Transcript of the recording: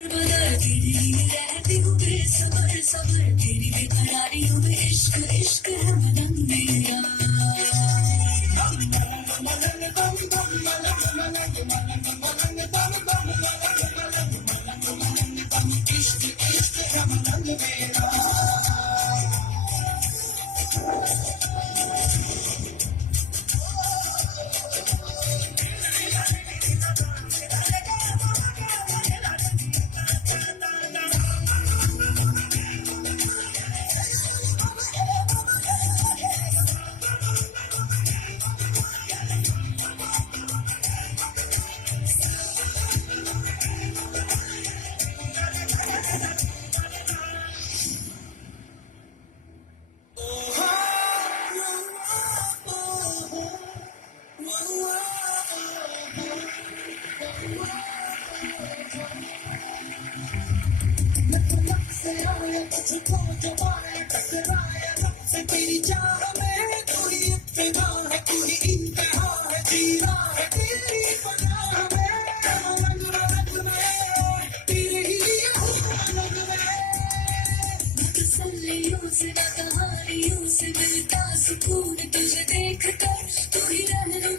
रहती हूँ बेसबर सबर तेरी बेकरारी हूँ इश्क इश्क है मदन मेरा इश्क इश्क है मदन मेरा तेरी चाह में तू ही इब्तिदा है तू ही इंतहा है जीना है तेरी पनाह में रंग रंग में तेरे ही रंग में तसल्लियों से न कहानियों से मिलता सुकून तुझे देख कर तू ही रहने